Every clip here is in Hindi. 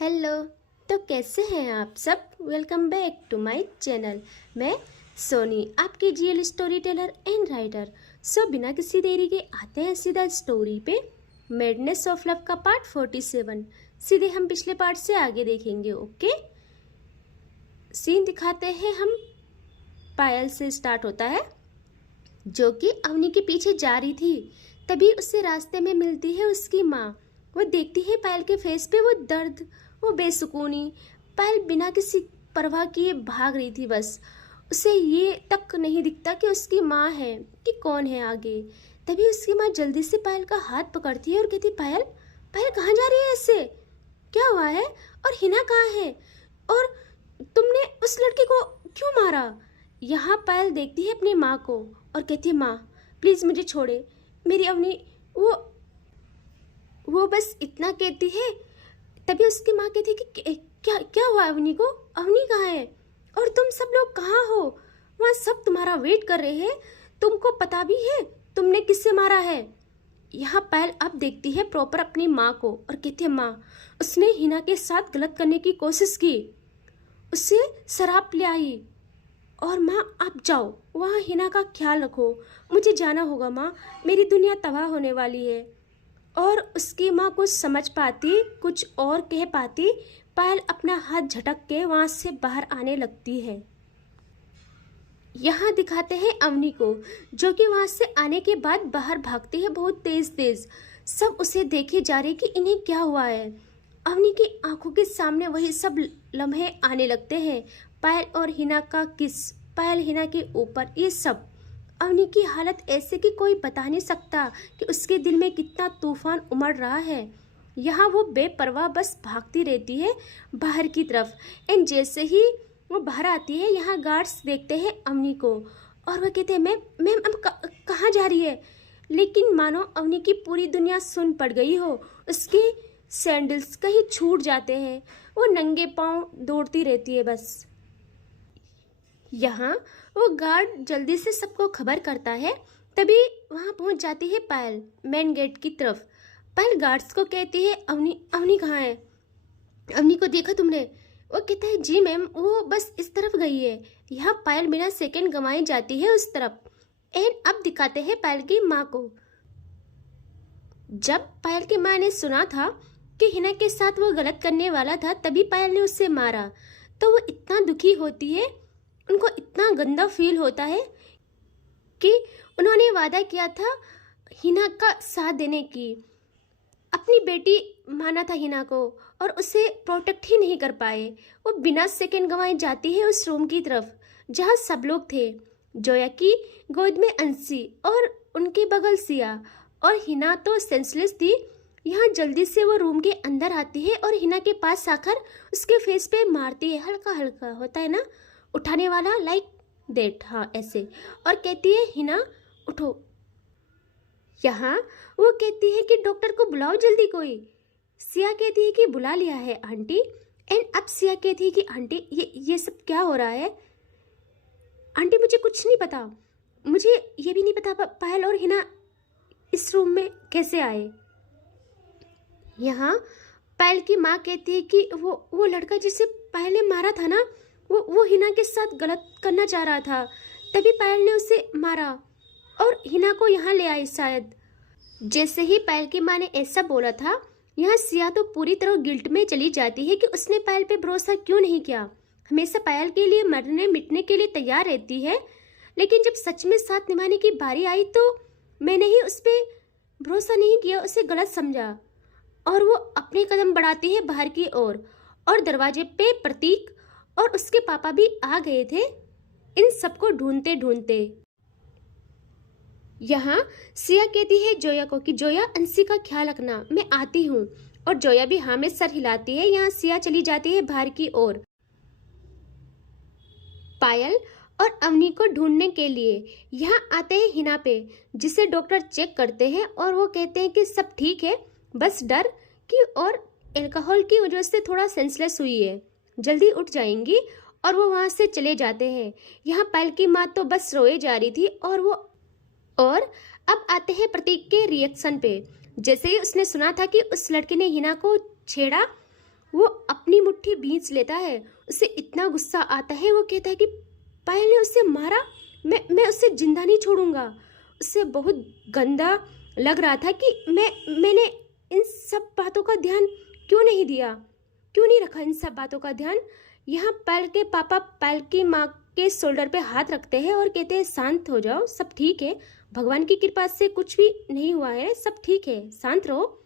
हेलो। तो कैसे हैं आप सब। Welcome back to my channel. मैं सोनी, आपकी GL story teller and writer. So बिना किसी देरी के आते हैं सीधा स्टोरी पे। मैडनेस ऑफ लव का पार्ट 47। सीधे हम पिछले पार्ट से आगे देखेंगे। ओके, सीन दिखाते हैं हम। पायल से स्टार्ट होता है, जो कि अवनी के पीछे जा रही थी। तभी उससे रास्ते में मिलती है उसकी माँ। वो देखती है पायल के फेस पे वो दर्द, वो बेसुकूनी। पायल बिना किसी परवाह किए भाग रही थी। बस उसे ये तक नहीं दिखता कि उसकी माँ है, कि कौन है आगे। तभी उसकी माँ जल्दी से पायल का हाथ पकड़ती है और कहती, पायल पायल कहाँ जा रही है ऐसे, क्या हुआ है, और हिना कहाँ है, और तुमने उस लड़के को क्यों मारा। यहाँ पायल देखती है अपनी माँ को और कहती है, माँ प्लीज़ मुझे छोड़े, मेरी अवनी। वो बस इतना कहती है। तभी उसकी माँ कहती है कि क्या क्या हुआ अवनी को, अवनी कहाँ है, और तुम सब लोग कहाँ हो, वहाँ सब तुम्हारा वेट कर रहे हैं। तुमको पता भी है तुमने किससे मारा है। यहाँ पायल अब देखती है प्रॉपर अपनी माँ को और कहती है, माँ उसने हिना के साथ गलत करने की कोशिश की, उसे शराब पिलाई। और माँ आप जाओ, वहाँ हिना का ख्याल रखो, मुझे जाना होगा माँ, मेरी दुनिया तबाह होने वाली है। और उसकी माँ कुछ समझ पाती, कुछ और कह पाती। पायल अपना हाथ झटक के वहाँ से बाहर आने लगती है। यहाँ दिखाते हैं अवनी को, जो कि वहाँ से आने के बाद बाहर भागती है बहुत तेज तेज। सब उसे देखे जा रहे कि इन्हें क्या हुआ है। अवनी की आंखों के सामने वही सब लम्हे आने लगते हैं। पायल और हिना का किस, पायल हिना के ऊपर, ये सब। अवनी की हालत ऐसे कि कोई बता नहीं सकता कि उसके दिल में कितना तूफान उमड़ रहा है। यहाँ वो बेपरवाह बस भागती रहती है बाहर की तरफ। एंड जैसे ही वो बाहर आती है, यहाँ गार्ड्स देखते हैं अवनी को और वह कहते हैं, मैम अब कहाँ जा रही है। लेकिन मानो अवनी की पूरी दुनिया सुन पड़ गई हो। उसके सैंडल्स कहीं छूट जाते हैं, वो नंगे पाँव दौड़ती रहती है बस। यहाँ वो गार्ड जल्दी से सबको खबर करता है। तभी वहाँ पहुँच जाती है पायल मेन गेट की तरफ। पायल गार्ड्स को कहती है, अवनी अवनी कहाँ है, अवनी को देखा तुमने। वो कहता है, जी मैम वो बस इस तरफ गई है। यहाँ पायल बिना सेकंड गंवाए जाती है उस तरफ। एंड अब दिखाते हैं पायल की माँ को। जब पायल की माँ ने सुना था कि हिना के साथ वो गलत करने वाला था, तभी पायल ने उससे मारा, तो वो इतना दुखी होती है, उनको इतना गंदा फील होता है कि उन्होंने वादा किया था हिना का साथ देने की। अपनी बेटी माना था हिना को और उसे प्रोटेक्ट ही नहीं कर पाए। वो बिना सेकंड गंवाए जाती है उस रूम की तरफ जहाँ सब लोग थे। जोया की गोद में अंशी और उनके बगल सिया, और हिना तो सेंसलेस थी। यहाँ जल्दी से वो रूम के अंदर आती है और हिना के पास आकर उसके फेस पे मारती है, हल्का हल्का होता है ना उठाने वाला, लाइक देट, हाँ ऐसे, और कहती है, हिना उठो। यहाँ वो कहती है कि डॉक्टर को बुलाओ जल्दी कोई। सिया कहती है कि बुला लिया है आंटी। एंड अब सिया कहती है कि आंटी ये सब क्या हो रहा है। आंटी मुझे कुछ नहीं पता, मुझे ये भी नहीं पता पायल और हिना इस रूम में कैसे आए। यहाँ पायल की माँ कहती है कि वो लड़का जिसे पायल ने मारा था ना, वो हिना के साथ गलत करना चाह रहा था, तभी पायल ने उसे मारा और हिना को यहाँ ले आई शायद। जैसे ही पायल की माँ ने ऐसा बोला था, यहाँ सिया तो पूरी तरह गिल्ट में चली जाती है कि उसने पायल पे भरोसा क्यों नहीं किया। हमेशा पायल के लिए मरने मिटने के लिए तैयार रहती है, लेकिन जब सच में साथ निभाने की बारी आई तो मैंने ही उस पर भरोसा नहीं किया, उसे गलत समझा। और वो अपने कदम बढ़ाती है बाहर की ओर और दरवाजे पे प्रतीक और उसके पापा भी आ गए थे इन सबको ढूंढते ढूंढते। यहाँ सिया कहती है जोया को कि जोया अंशी का ख्याल रखना, मैं आती हूँ। और जोया भी हाँ में सर हिलाती है। यहाँ सिया चली जाती है बाहर की ओर पायल और अवनी को ढूंढने के लिए। यहाँ आते हैं हिना पे, जिसे डॉक्टर चेक करते हैं और वो कहते हैं कि सब ठीक है, बस डर की और अल्कोहल की वजह से थोड़ा सेंसलेस हुई है, जल्दी उठ जाएंगी। और वो वहाँ से चले जाते हैं। यहाँ पायल की माँ तो बस रोए जा रही थी और अब आते हैं प्रतीक के रिएक्शन पे। जैसे ही उसने सुना था कि उस लड़के ने हिना को छेड़ा, वो अपनी मुट्ठी भींच लेता है। उसे इतना गुस्सा आता है, वो कहता है कि पायल ने उसे मारा, मैं उसे जिंदा नहीं छोड़ूंगा। उसे बहुत गंदा लग रहा था कि मैंने इन सब बातों का ध्यान क्यों नहीं दिया, क्यों नहीं रखा इन सब बातों का ध्यान। यहाँ पायल के पापा पायल की माँ के शोल्डर पे हाथ रखते हैं और कहते हैं शांत हो जाओ, सब ठीक है, भगवान की कृपा से कुछ भी नहीं हुआ है, सब ठीक है, शांत रहो।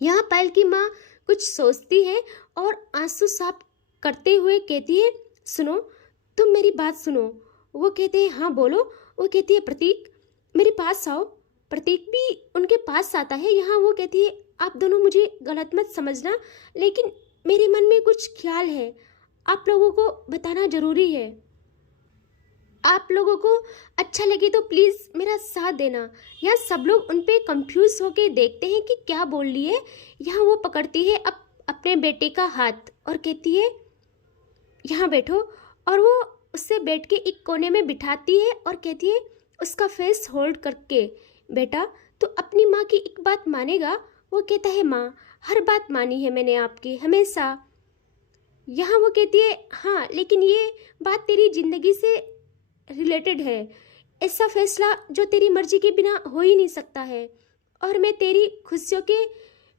यहाँ पायल की माँ कुछ सोचती है और आंसू साफ करते हुए कहती है, सुनो, तुम मेरी बात सुनो। वो कहते हैं हाँ बोलो। वो कहती है प्रतीक मेरे पास आओ। प्रतीक भी उनके पास आता है। यहाँ वो कहती है आप दोनों मुझे गलत मत समझना, लेकिन मेरे मन में कुछ ख्याल है, आप लोगों को बताना जरूरी है। आप लोगों को अच्छा लगे तो प्लीज़ मेरा साथ देना। यहाँ सब लोग उन पे कंफ्यूज होके देखते हैं कि क्या बोल रही है। यहाँ वो पकड़ती है अपने बेटे का हाथ और कहती है यहाँ बैठो, और वो उससे बैठ के एक कोने में बिठाती है और कहती है उसका फेस होल्ड करके, बेटा तो अपनी माँ की एक बात मानेगा। वो कहता है माँ हर बात मानी है मैंने आपकी, हमेशा। यहाँ वो कहती है हाँ, लेकिन ये बात तेरी जिंदगी से रिलेटेड है, ऐसा फैसला जो तेरी मर्जी के बिना हो ही नहीं सकता है, और मैं तेरी खुशियों के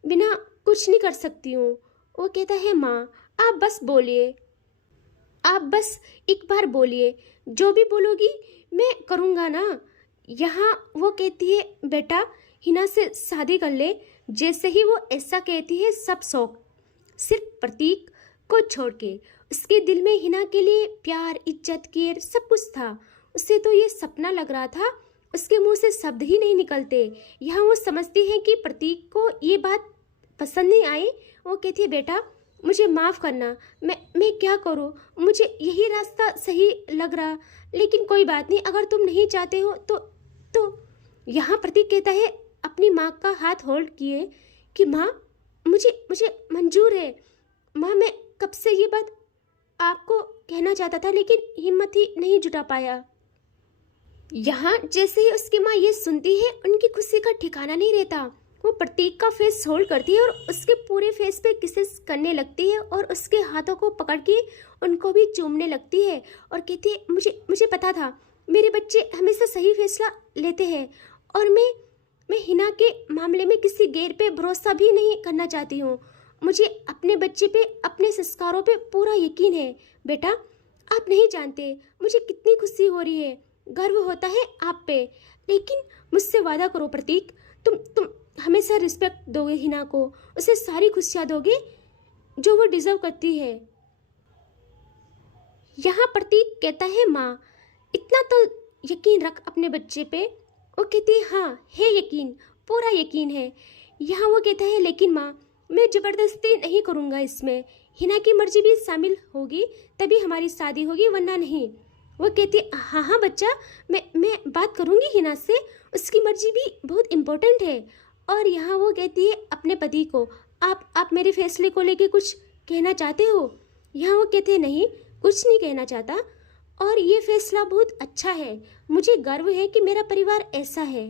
बिना कुछ नहीं कर सकती हूँ। वो कहता है माँ आप बस बोलिए, आप बस एक बार बोलिए, जो भी बोलोगी मैं करूँगा ना। यहाँ वो कहती है बेटा हिना से शादी कर ले। जैसे ही वो ऐसा कहती है सब शौक सिर्फ प्रतीक को छोड़ के। उसके दिल में हिना के लिए प्यार, इज्जत, केयर सब कुछ था। उसे तो ये सपना लग रहा था, उसके मुंह से शब्द ही नहीं निकलते। यहाँ वो समझती है कि प्रतीक को ये बात पसंद नहीं आई। वो कहती है बेटा मुझे माफ़ करना, मैं क्या करूँ, मुझे यही रास्ता सही लग रहा, लेकिन कोई बात नहीं, अगर तुम नहीं चाहते हो तो यहाँ प्रतीक कहता है अपनी माँ का हाथ होल्ड किए कि माँ मुझे मंजूर है। माँ मैं कब से ये बात आपको कहना चाहता था, लेकिन हिम्मत ही नहीं जुटा पाया। यहाँ जैसे ही उसकी माँ ये सुनती है उनकी खुशी का ठिकाना नहीं रहता। वो प्रतीक का फेस होल्ड करती है और उसके पूरे फेस पे किसेस करने लगती है और उसके हाथों को पकड़ के उनको भी चूमने लगती है और कहती है मुझे पता था मेरे बच्चे हमेशा सही फैसला लेते हैं, और मैं हिना के मामले में किसी गैर पे भरोसा भी नहीं करना चाहती हूँ। मुझे अपने बच्चे पे, अपने संस्कारों पे पूरा यकीन है। बेटा आप नहीं जानते मुझे कितनी खुशी हो रही है, गर्व होता है आप पे। लेकिन मुझसे वादा करो प्रतीक, तुम हमेशा रिस्पेक्ट दोगे हिना को, उसे सारी खुशियाँ दोगे जो वो डिजर्व करती है। यहाँ प्रतीक कहता है माँ इतना तो यकीन रख अपने बच्चे पे। वो कहती है हाँ है यकीन, पूरा यकीन है। यहाँ वो कहता है लेकिन माँ मैं ज़बरदस्ती नहीं करूँगा इसमें, हिना की मर्जी भी शामिल होगी तभी हमारी शादी होगी, वरना नहीं। वो कहती है हाँ बच्चा, मैं बात करूँगी हिना से, उसकी मर्जी भी बहुत इम्पोर्टेंट है। और यहाँ वो कहती है अपने पति को आप मेरे फैसले को लेके कुछ कहना चाहते हो। यहाँ वो कहते हैं नहीं, कुछ नहीं कहना चाहता, और ये फैसला बहुत अच्छा है, मुझे गर्व है कि मेरा परिवार ऐसा है।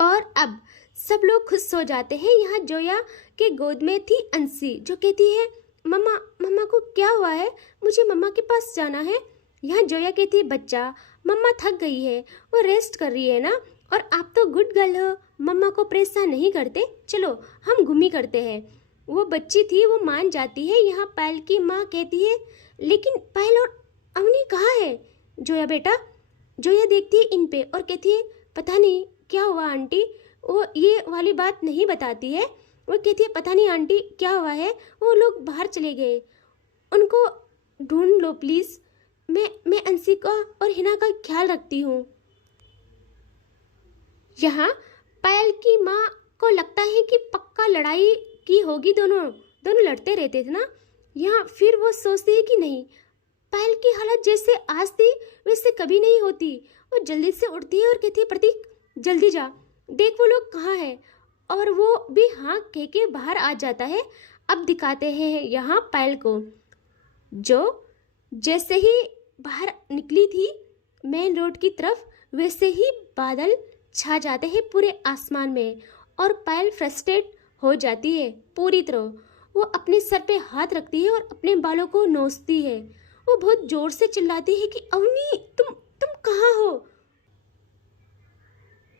और अब सब लोग खुश हो जाते हैं। यहाँ जोया के गोद में थी अंशी, जो कहती है मम्मा को क्या हुआ है, मुझे मम्मा के पास जाना है। यहाँ जोया कहती है बच्चा मम्मा थक गई है, वो रेस्ट कर रही है ना, और आप तो गुड गर्ल हो, मम्मा को परेशान नहीं करते, चलो हम घूमी करते हैं। वो बच्ची थी, वो मान जाती है। यहाँ पायल की माँ कहती है लेकिन पायल और अवनी कहाँ है। जोया बेटा, जोया देखती है इन पे और कहती है पता नहीं क्या हुआ आंटी, वो ये वाली बात नहीं बताती है। वो कहती है पता नहीं आंटी क्या हुआ है, वो लोग बाहर चले गए, उनको ढूंढ लो प्लीज़, मैं अंशी का और हिना का ख्याल रखती हूँ। यहाँ पायल की माँ को लगता है कि पक्का लड़ाई की होगी, दोनों लड़ते रहते थे ना। यहाँ फिर वो सोचती है कि नहीं, पायल की हालत जैसे आज थी वैसे कभी नहीं होती। वो जल्दी से उठती है और कहती है प्रतीक जल्दी जा, देख वो लोग कहाँ है। और वो भी हाँ कह के बाहर आ जाता है। अब दिखाते हैं यहाँ पायल को, जो जैसे ही बाहर निकली थी मेन रोड की तरफ, वैसे ही बादल छा जाते हैं पूरे आसमान में, और पायल फ्रस्ट्रेट हो जाती है पूरी तरह। वो अपने सर पे हाथ रखती है और अपने बालों को नोचती है। वो बहुत जोर से चिल्लाती है कि अवनी, तुम कहाँ हो?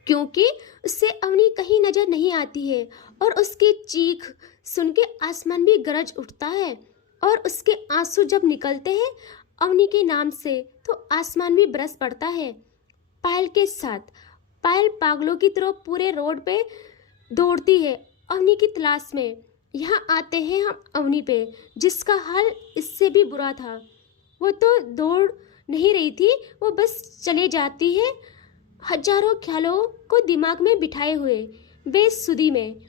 क्योंकि उससे अवनी कहीं नजर नहीं आती है और उसकी चीख सुन के आसमान भी गरज उठता है और उसके आंसू जब निकलते हैं अवनी के नाम से तो आसमान भी बरस पड़ता है। पायल के साथ पायल पागलों की तरह पूरे रोड पे दौड़ती है अवनी की तलाश में। यहाँ आते हैं हम अवनी पे, जिसका हाल इससे भी बुरा था। वो तो दौड़ नहीं रही थी, वो बस चले जाती है हजारों ख्यालों को दिमाग में बिठाए हुए बेसुधी में।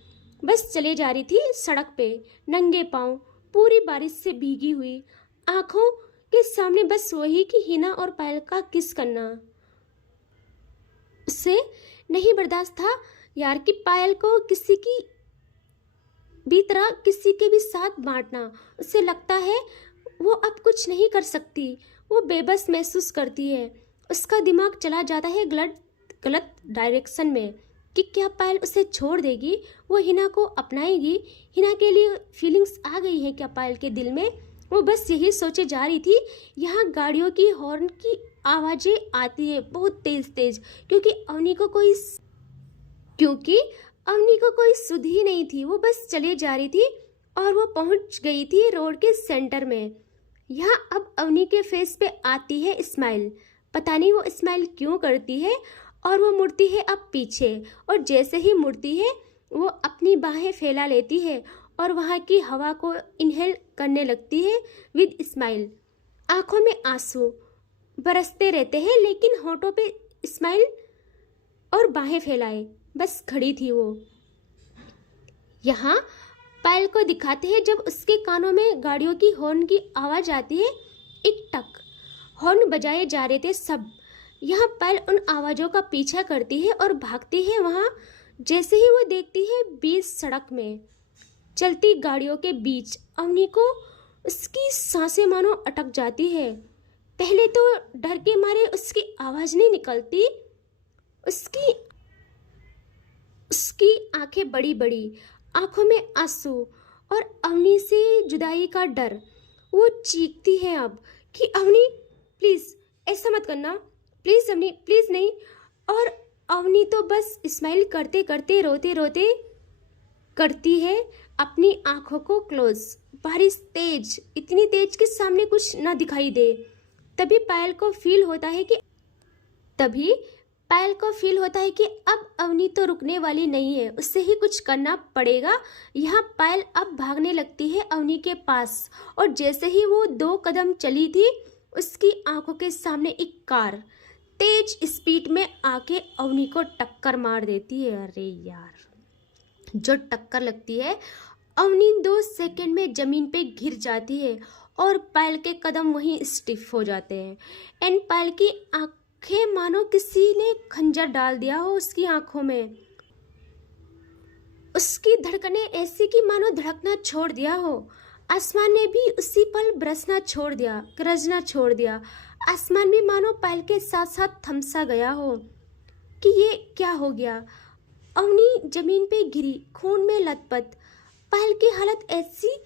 बस चले जा रही थी सड़क पे नंगे पांव, पूरी बारिश से भीगी हुई, आंखों के सामने बस वही कि हिना और पायल का किस करना। उससे नहीं बर्दाश्त था यार कि पायल को किसी की भी तरह किसी के भी साथ बांटना। उसे लगता है वो अब कुछ नहीं कर सकती, वो बेबस महसूस करती है। उसका दिमाग चला जाता है गलत डायरेक्शन में कि क्या पायल उसे छोड़ देगी, वो हिना को अपनाएगी, हिना के लिए फीलिंग्स आ गई है क्या पायल के दिल में। वो बस यही सोचे जा रही थी। यहाँ गाड़ियों की हॉर्न की आवाजें आती है बहुत तेज तेज, क्योंकि अवनी को कोई सुध ही नहीं थी। वो बस चले जा रही थी और वो पहुंच गई थी रोड के सेंटर में। यहाँ अब अवनी के फेस पे आती है स्माइल। पता नहीं वो स्माइल क्यों करती है, और वो मुड़ती है अब पीछे, और जैसे ही मुड़ती है वो अपनी बाहें फैला लेती है और वहाँ की हवा को इनहेल करने लगती है विद स्माइल। आंखों में आंसू बरसते रहते हैं लेकिन होठों पे स्माइल और बाहें फैलाए बस खड़ी थी वो। यहाँ पायल को दिखाते हैं जब उसके कानों में गाड़ियों की हॉर्न की आवाज आती है। एक टक हॉर्न बजाए जा रहे थे सब। यहाँ पायल उन आवाजों का पीछा करती है और भागती है वहाँ। जैसे ही वो देखती है बीच सड़क में चलती गाड़ियों के बीच अवनी को उसकी सांसें मानो अटक जाती है। पहले तो डर के मारे उसकी आवाज नहीं निकलती, उसकी आंखें बड़ी बड़ी, आंखों में आंसू और अवनी से जुदाई का डर। वो चीखती है अब कि अवनी प्लीज ऐसा मत करना, प्लीज अवनी प्लीज नहीं। और अवनी तो बस स्माइल करते करते रोते रोते करती है अपनी आंखों को क्लोज। बारिश तेज, इतनी तेज कि सामने कुछ ना दिखाई दे। तभी पायल को फील होता है कि अब अवनी तो रुकने वाली नहीं है, उससे ही कुछ करना पड़ेगा। यहाँ पायल अब भागने लगती है अवनी के पास, और जैसे ही वो 2 कदम चली थी उसकी आंखों के सामने एक कार तेज स्पीड में आके अवनी को टक्कर मार देती है। अरे यार, जो टक्कर लगती है अवनी 2 सेकंड में जमीन पे गिर जाती है और पायल के कदम वहीं स्टिफ हो जाते हैं। एंड पायल की आंखें मानो किसी ने खंजर डाल दिया हो उसकी आंखों में। उसकी धड़कनें ऐसी कि मानो धड़कना छोड़ दिया हो। आसमान ने भी उसी पल बरसना छोड़ दिया, गरजना छोड़ दिया। आसमान भी मानो पायल के साथ साथ थमसा गया हो कि ये क्या हो गया। अवनी जमीन पे गिरी, खून में लथपथ। पायल की हालत ऐसी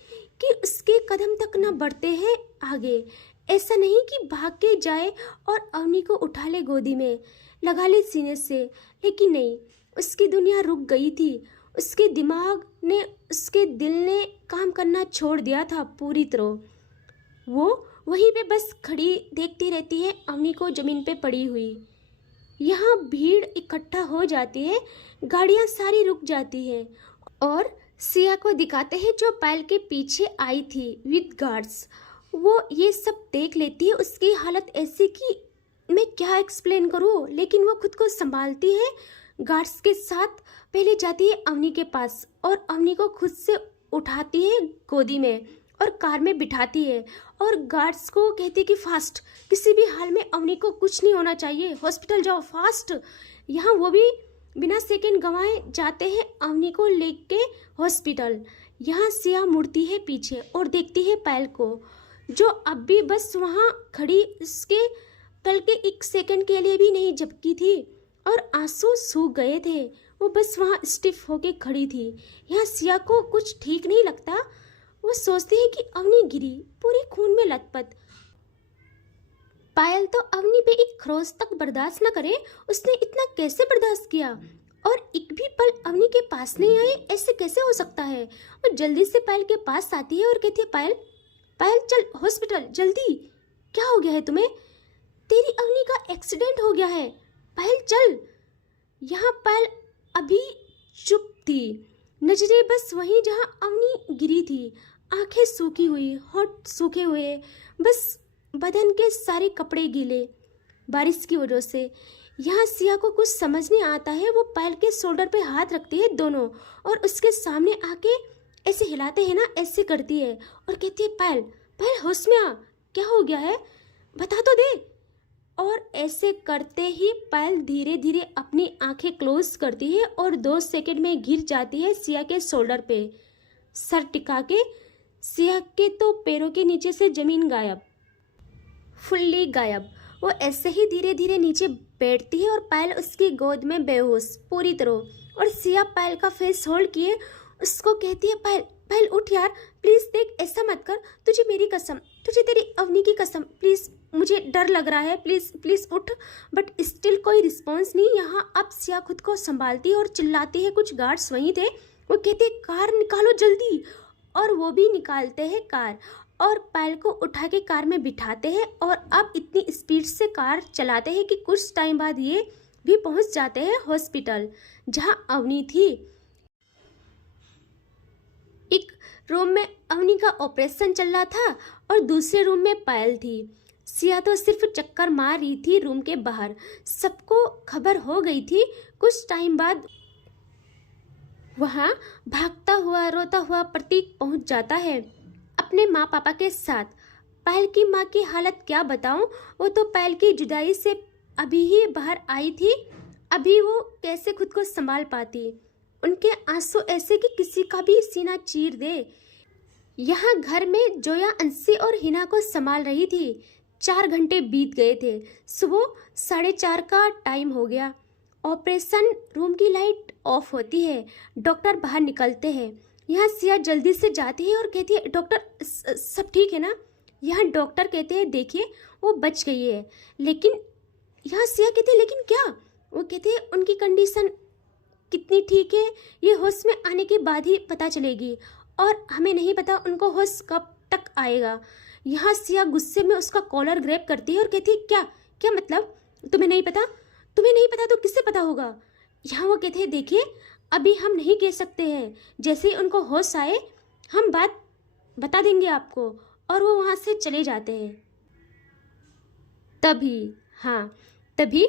कि उसके कदम तक न बढ़ते हैं आगे। ऐसा नहीं कि भाग के जाए और अवनी को उठा ले गोदी में, लगा ले सीने से, लेकिन नहीं, उसकी दुनिया रुक गई थी। उसके दिमाग ने, उसके दिल ने काम करना छोड़ दिया था पूरी तरह। वो वहीं पे बस खड़ी देखती रहती है अवनी को जमीन पे पड़ी हुई। यहाँ भीड़ इकट्ठा हो जाती है, गाड़ियाँ सारी रुक जाती हैं और सिया को दिखाते हैं जो पायल के पीछे आई थी विद गार्ड्स। वो ये सब देख लेती है। उसकी हालत ऐसी कि मैं क्या एक्सप्लेन करूँ, लेकिन वो खुद को संभालती है। गार्ड्स के साथ पहले जाती है अवनी के पास और अवनी को खुद से उठाती है गोदी में और कार में बिठाती है और गार्ड्स को कहती है कि फास्ट, किसी भी हाल में अवनी को कुछ नहीं होना चाहिए, हॉस्पिटल जाओ फास्ट। यहाँ वो भी बिना सेकंड गंवाए जाते हैं अवनी को लेके हॉस्पिटल। यहाँ सिया मुड़ती है पीछे और देखती है पायल को, जो अब भी बस वहाँ खड़ी उसके पल के 1 सेकंड के लिए भी नहीं झपकी थी और आंसू सूख गए थे। वो बस वहाँ स्टिफ होके खड़ी थी। यहाँ सिया को कुछ ठीक नहीं लगता। सोचती है कि अवनी गिरी पूरी खून में लथपथ। पायल तो अवनी पे एक खरोच तक बर्दाश्त न करे, उसने इतना कैसे बर्दाश्त किया? और एक भी पल अवनी के पास नहीं आए, ऐसे कैसे हो सकता है? वो जल्दी से पायल के पास आती है और कहती है, पायल पायल चल हॉस्पिटल जल्दी। क्या हो गया है तुम्हें? तेरी अवनी का एक्सीडेंट हो गया है, पायल चल। यहाँ पायल अभी चुप थी, नजरें बस वहीं जहाँ अवनी गिरी थी। आंखें सूखी हुई, होंठ सूखे हुए, बस बदन के सारे कपड़े गीले बारिश की वजह से। यहाँ सिया को कुछ समझ नहीं आता है। वो पायल के शोल्डर पे हाथ रखती है दोनों और उसके सामने आके ऐसे हिलाते हैं ना, ऐसे करती है और कहती है, पायल पायल होश में आ, क्या हो गया है, बता तो दे। और ऐसे करते ही पायल धीरे धीरे अपनी आंखें क्लोज करती है और 2 सेकंड में गिर जाती है सिया के शोल्डर पे, सर टिका के। सिया के तो पैरों के नीचे से जमीन गायब, फुल्ली गायब। वो ऐसे ही धीरे धीरे नीचे बैठती है और पायल उसकी गोद में बेहोश पूरी तरह। और सिया पायल का फेस होल्ड किए उसको कहती है, पायल पायल उठ यार, प्लीज देख, ऐसा मत कर, तुझे मेरी कसम, तुझे तेरी अवनी की कसम, प्लीज मुझे डर लग रहा है, प्लीज प्लीज उठ। बट स्टिल कोई रिस्पॉन्स नहीं। यहाँ अब सिया खुद को संभालती है और चिल्लाती है। कुछ गार्ड्स वहीं थे, वो कहते हैं, कार निकालो जल्दी। और वो भी निकालते हैं कार और पायल को उठा के कार में बिठाते हैं। और अब इतनी स्पीड से कार चलाते हैं कि कुछ टाइम बाद ये भी पहुंच जाते हैं हॉस्पिटल जहां अवनी थी। एक रूम में अवनी का ऑपरेशन चल रहा था और दूसरे रूम में पायल थी। सिया तो सिर्फ चक्कर मार रही थी रूम के बाहर। सबको खबर हो गई थी। कुछ टाइम बाद वहाँ भागता हुआ रोता हुआ प्रतीक पहुंच जाता है अपने माँ पापा के साथ। पायल की माँ की हालत क्या बताऊं, वो तो पायल की जुदाई से अभी ही बाहर आई थी। अभी वो कैसे खुद को संभाल पाती। उनके आंसू ऐसे कि किसी का भी सीना चीर दे। यहाँ घर में जोया अंशी और हिना को संभाल रही थी। 4 घंटे बीत गए थे। सुबह 4:30 का टाइम हो गया। ऑपरेशन रूम की लाइट ऑफ होती है। डॉक्टर बाहर निकलते हैं। यहाँ सिया जल्दी से जाती है और कहती है, डॉक्टर सब ठीक है ना? यहाँ डॉक्टर कहते हैं, देखिए वो बच गई है। लेकिन यहाँ सिया कहती है, लेकिन क्या? वो कहते हैं, उनकी कंडीशन कितनी ठीक है ये होश में आने के बाद ही पता चलेगी और हमें नहीं पता उनको होश कब तक आएगा। यहाँ सिया गुस्से में उसका कॉलर ग्रैब करती है और कहती है, क्या क्या मतलब? तुम्हें नहीं पता? तुम्हें नहीं पता तो किससे पता होगा? यहाँ वो कहते हैं, देखिए अभी हम नहीं कह सकते हैं, जैसे ही उनको होश आए हम बात बता देंगे आपको। और वो वहाँ से चले जाते हैं। तभी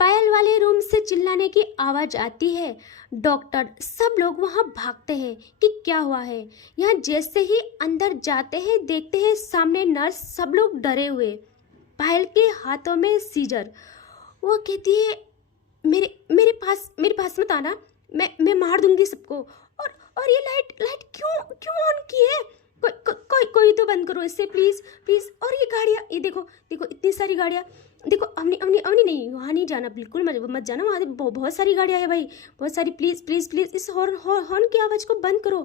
पायल वाले रूम से चिल्लाने की आवाज़ आती है। डॉक्टर सब लोग वहाँ भागते हैं कि क्या हुआ है। यहाँ जैसे ही अंदर जाते हैं देखते हैं सामने नर्स, सब लोग डरे हुए, पायल के हाथों में सीजर। वो कहती है, मेरे पास मत आना, मैं मार दूंगी सबको। और ये लाइट क्यों ऑन की है? कोई तो बंद करो इसे प्लीज प्लीज। और ये गाड़ियाँ, ये देखो इतनी सारी गाड़ियाँ। देखो अवनी नहीं, वहाँ नहीं जाना, बिल्कुल मत जाना, वहाँ बहुत सारी गाड़ियाँ है भाई, बहुत सारी। प्लीज प्लीज प्लीज इस हॉर्न की आवाज़ को बंद करो।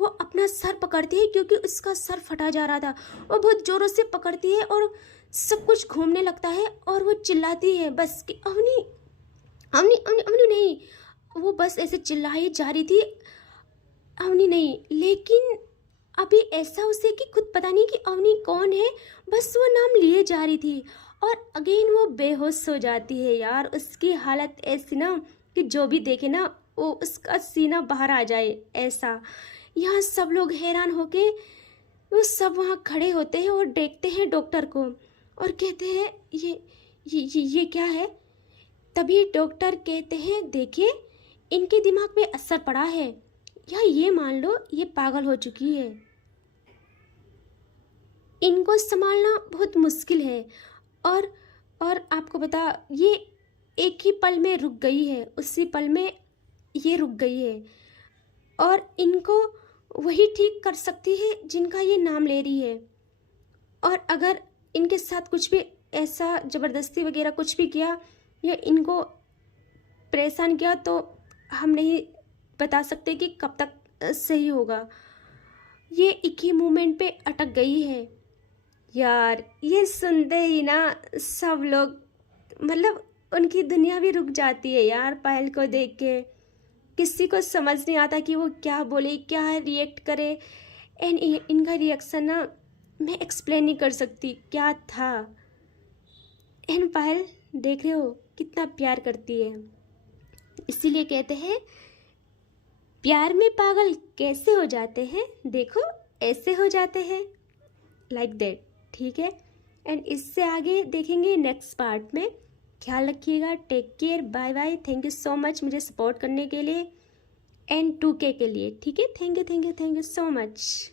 वो अपना सर पकड़ती है क्योंकि उसका सर फटा जा रहा था। वो बहुत जोरों से पकड़ती है और सब कुछ घूमने लगता है और वो चिल्लाती है बस कि अवनी नहीं। वो बस ऐसे चिल्लाई जा रही थी, अवनी नहीं। लेकिन अभी ऐसा उसे कि खुद पता नहीं कि अवनी कौन है, बस वो नाम लिए जा रही थी। और अगेन वो बेहोश हो जाती है। यार उसकी हालत ऐसी ना कि जो भी देखे ना वो उसका सीना बाहर आ जाए ऐसा। यहाँ सब लोग हैरान होके वो सब वहाँ खड़े होते हैं और देखते हैं डॉक्टर को और कहते हैं, ये क्या है? तभी डॉक्टर कहते हैं, देखिए इनके दिमाग पे असर पड़ा है, या ये मान लो ये पागल हो चुकी है। इनको संभालना बहुत मुश्किल है। और आपको बता, ये एक ही पल में रुक गई है, उसी पल में ये रुक गई है। और इनको वही ठीक कर सकती है जिनका ये नाम ले रही है। और अगर इनके साथ कुछ भी ऐसा ज़बरदस्ती वगैरह कुछ भी किया या इनको परेशान किया तो हम नहीं बता सकते कि कब तक सही होगा। ये एक ही मोमेंट पे अटक गई है। यार ये सुनते ही ना सब लोग, मतलब उनकी दुनिया भी रुक जाती है यार पायल को देख के। किसी को समझ नहीं आता कि वो क्या बोले, क्या रिएक्ट करे। एंड इनका रिएक्शन ना मैं एक्सप्लेन नहीं कर सकती क्या था। एंड पायल देख रहे हो कितना प्यार करती है। इसीलिए कहते हैं प्यार में पागल कैसे हो जाते हैं, देखो ऐसे हो जाते हैं, लाइक दैट। ठीक है, एंड इससे आगे देखेंगे नेक्स्ट पार्ट में। ख्याल रखिएगा, take care, bye bye. Thank you so much मुझे सपोर्ट करने के लिए एंड 2K के लिए। ठीक है, थैंक यू सो मच।